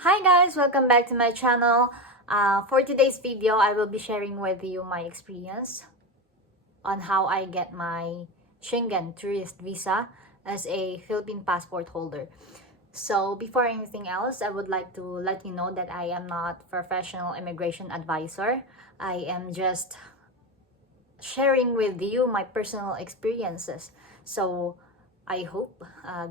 Hi guys! Welcome back to my channel. For today's video, I will be sharing with you my experience on how I get my Schengen tourist visa as a Philippine passport holder. So before anything else, I would like to let you know that I am not professional immigration advisor. I am just sharing with you my personal experiences. So I hope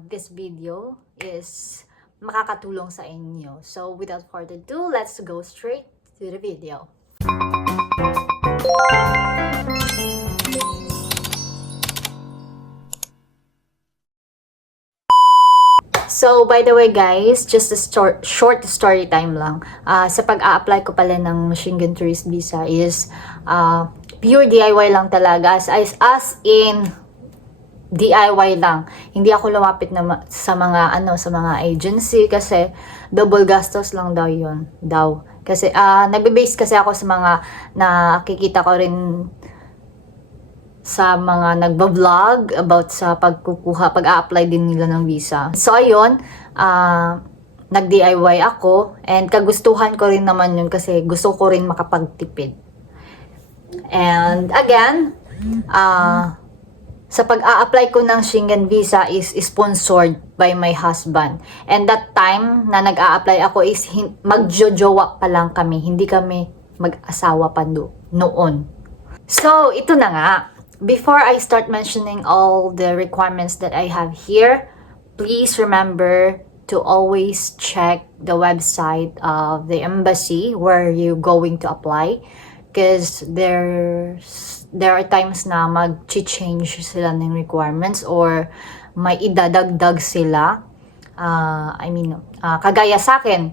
this video is makakatulong sa inyo. So without further ado, let's go straight to the video. So, by the way guys, just a short story time lang. Sa pag-a-apply ko pala ng Schengen Tourist Visa is pure DIY lang talaga. As in DIY lang. Hindi ako lumapit na sa mga agency kasi double gastos lang daw 'yon. Kasi nagbe-base kasi ako sa mga nakikita ko rin sa mga nagba-vlog about sa pag-a-apply din nila ng visa. So ayun, nag-DIY ako and kagustuhan ko rin naman yun kasi gusto ko rin makapagtipid. And again, sa pag-a-apply ko ng Schengen visa is sponsored by my husband. And that time na nag-a-apply ako is magjojowa pa lang kami. Hindi kami mag-asawa pa noon. So, ito na nga. Before I start mentioning all the requirements that I have here, please remember to always check the website of the embassy where you're going to apply. Because there are times na mag-change sila ng requirements or may idadagdag sila. Kagaya sa akin,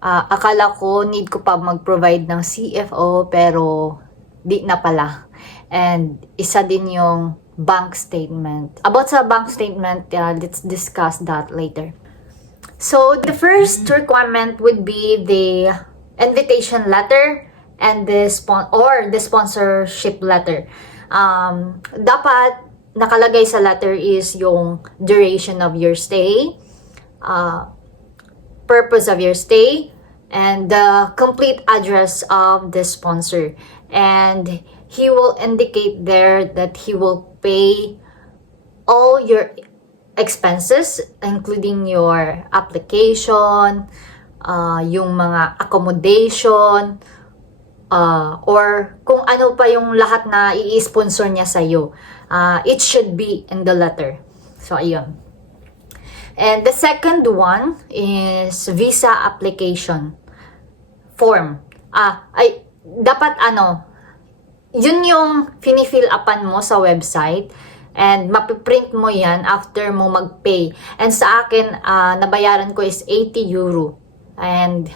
akala ko need ko pa mag-provide ng CFO pero di na pala. And isa din yung bank statement. About sa bank statement, let's discuss that later. So the first requirement would be the invitation letter and the sponsorship letter. Dapat nakalagay sa letter is yung duration of your stay, purpose of your stay, and the complete address of the sponsor. And he will indicate there that he will pay all your expenses, including your application, yung mga accommodation, or kung ano pa yung lahat na i-sponsor niya sa'yo. It should be in the letter. So, ayun. And the second one is visa application form. Dapat yun yung fini-fill upan mo sa website and mapiprint mo yan after mo mag-pay. And sa akin, nabayaran ko is 80 euro. And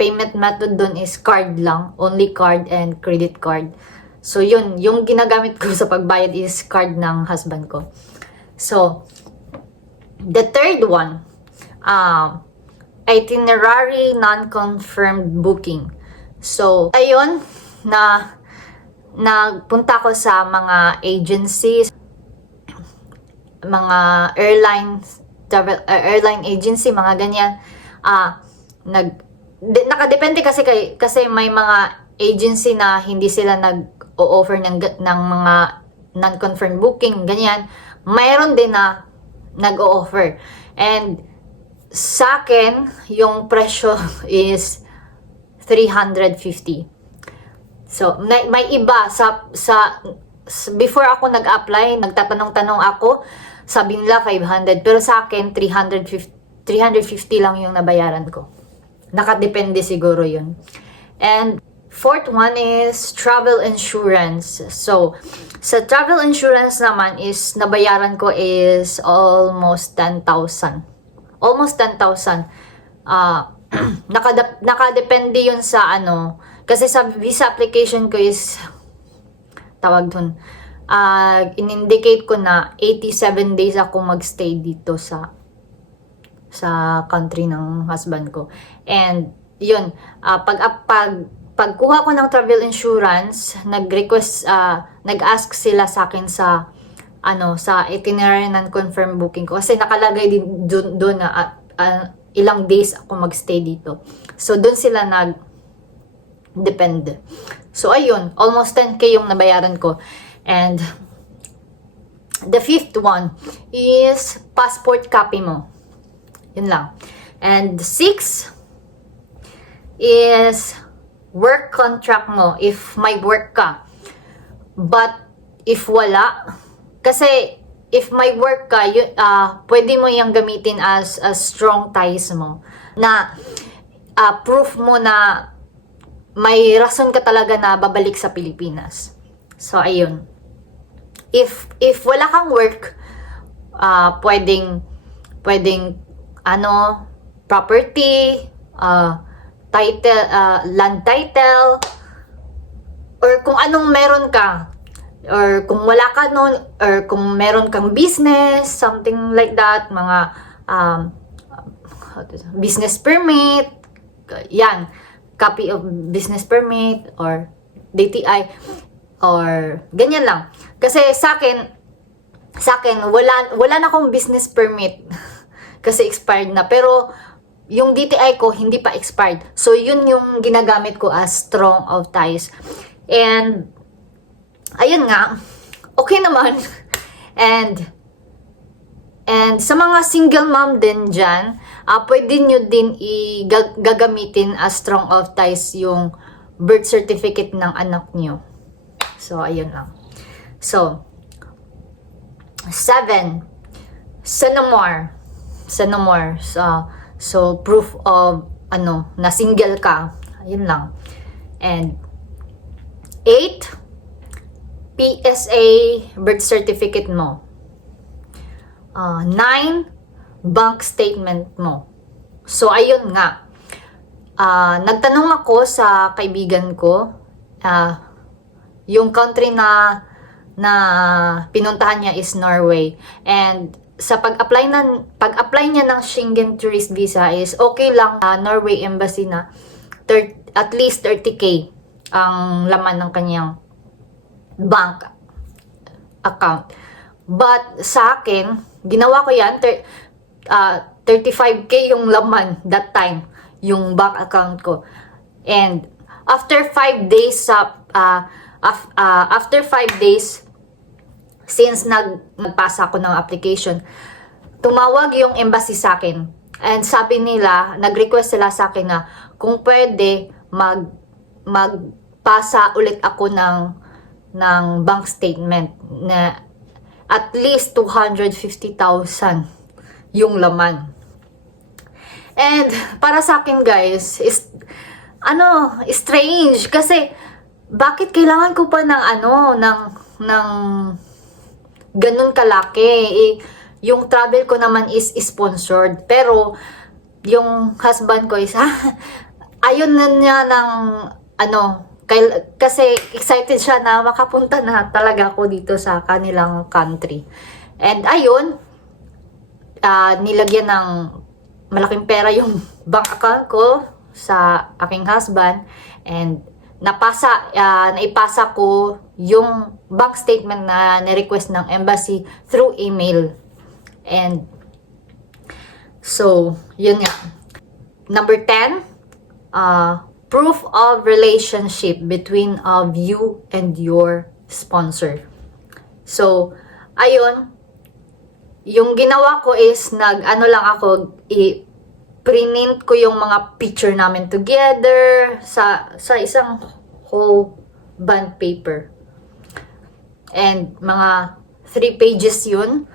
payment method dun is card lang, only card and credit card. So yun, yung ginagamit ko sa pagbayad is card ng husband ko. So, the third one, itinerary non-confirmed booking. So, ayun, nagpunta ko sa mga agencies, mga airline agency, mga ganyan. Nakadepende kasi may mga agency na hindi sila nag-o-offer ng mga non-confirmed booking, ganyan. Mayroon din na nag-o-offer. And sa akin, yung presyo is 350. So, may iba before ako nag-apply, nagtatanong-tanong ako, sabi nila 500, pero sa akin 350 lang yung nabayaran ko. Nakadepende siguro yun. And fourth one is travel insurance. So, sa travel insurance naman is nabayaran ko is almost 10,000. Almost 10,000. Nakadepende yun sa kasi sa visa application ko is tawag dun, in-indicate ko na 87 days ako magstay dito sa country ng husband ko. And yun, pagkuha ko ng travel insurance, nag-ask sila sa akin sa itinerary non-confirmed booking ko kasi nakalagay din doon na ilang days ako magstay dito. So, doon sila nag-depende. So, ayun, almost 10K yung nabayaran ko. And, the fifth one is passport copy mo. Yun lang. And, 6 is work contract mo if may work ka. But, if wala, kasi, if may work ka, pwede mo yung gamitin as strong ties mo. Na, proof mo na may rason ka talaga na babalik sa Pilipinas. So, ayun. If wala kang work, pwedeng, property, title, land title, or kung anong meron ka, or kung wala ka nun, or kung meron kang business, something like that, mga business permit, yan, copy of business permit, or DTI, or ganyan lang. Kasi sa akin, wala na akong business permit, kasi expired na, pero yung DTI ko, hindi pa expired. So, yun yung ginagamit ko as strong of ties. And, ayun nga, okay naman. And sa mga single mom din dyan, pwede nyo din gagamitin as strong of ties yung birth certificate ng anak nyo. So, ayun lang. So, 7, Senomore. So, proof of, na single ka. Ayun lang. And, 8, PSA birth certificate mo. 9, bank statement mo. So, ayun nga. Nagtanong ako sa kaibigan ko, yung country na pinuntahan niya is Norway. And sa pag-apply niya ng Schengen tourist visa is okay lang, Norway embassy na at least 30K ang laman ng kanyang bank account. But sa akin, ginawa ko yan, 35K yung laman that time, yung bank account ko. And after 5 days, since nagpasa ako ng application, tumawag yung embassy sa akin. And sabi nila, nag-request sila sa akin na kung pwede magpasa ulit ako ng bank statement na at least 250,000 yung laman. And para sa akin guys, is strange kasi bakit kailangan ko pa ng ganun kalaki? Yung travel ko naman is sponsored, pero yung husband ko is ayun na niya ng kasi excited siya na makapunta na talaga ako dito sa kanilang country. And ayun, nilagyan ng malaking pera yung bank account ko sa aking husband, and naipasa ko yung bank statement na ni-request ng embassy through email. And so, yun nga. Number 10, proof of relationship between of you and your sponsor. So, ayun, yung ginawa ko is print ko yung mga picture namin together sa isang whole bond paper. And mga 3 pages yun.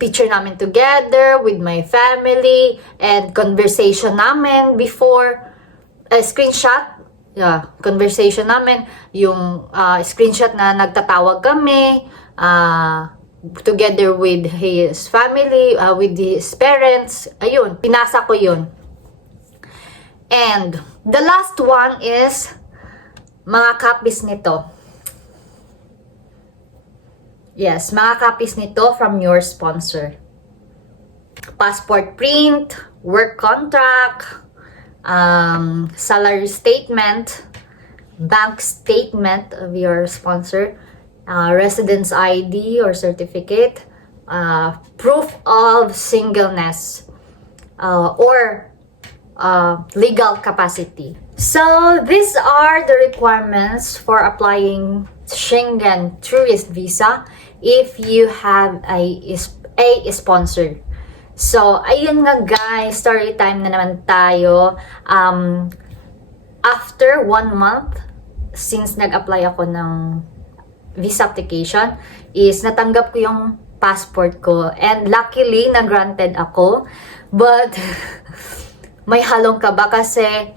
Picture namin together with my family and conversation namin before. Screenshot. Yeah, conversation namin. Yung screenshot na nagtatawag kami. Together with his family, with his parents. Ayun, pinasa ko yun. And the last one is mga copies nito. Yes, mga copies nito from your sponsor. Passport print, work contract, salary statement, bank statement of your sponsor, residence ID or certificate, proof of singleness, or legal capacity. So these are the requirements for applying Schengen tourist visa if you have a sponsor. So, ayun nga guys, story time na naman tayo. After 1 month, since nag-apply ako ng visa application, is natanggap ko yung passport ko. And luckily, na-granted ako. But, may halong kaba kasi,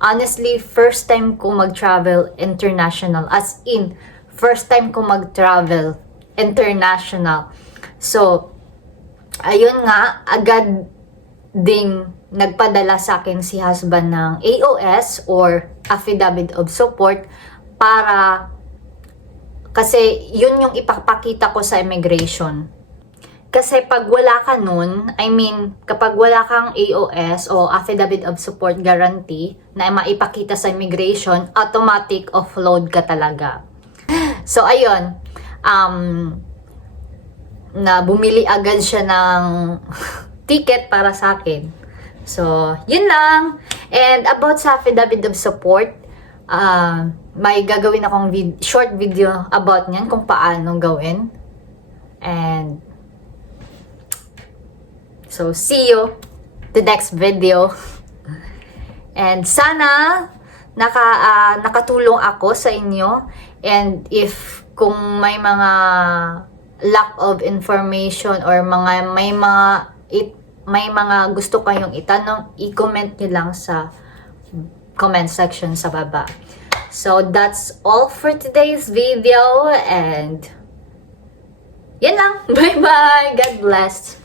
honestly, first time ko mag-travel international. As in, first time ko mag-travel international. So, ayun nga, agad ding nagpadala sa akin si husband ng AOS or Affidavit of Support para kasi yun yung ipapakita ko sa immigration. Kasi pag wala ka nun, I mean, kapag wala kang AOS o Affidavit of Support guarantee na maipakita sa immigration, automatic offload ka talaga. So, ayun, na bumili agad siya ng ticket para sa akin. So, yun lang. And about sa Affidavit of Support, may gagawin akong short video about niyan kung paano gawin. And, so, see you the next video. And sana nakatulong ako sa inyo. And if kung may mga lack of information or may mga gusto kayong itanong, i-comment nyo lang sa comment section sa baba. So that's all for today's video and yan lang. Bye bye. God bless.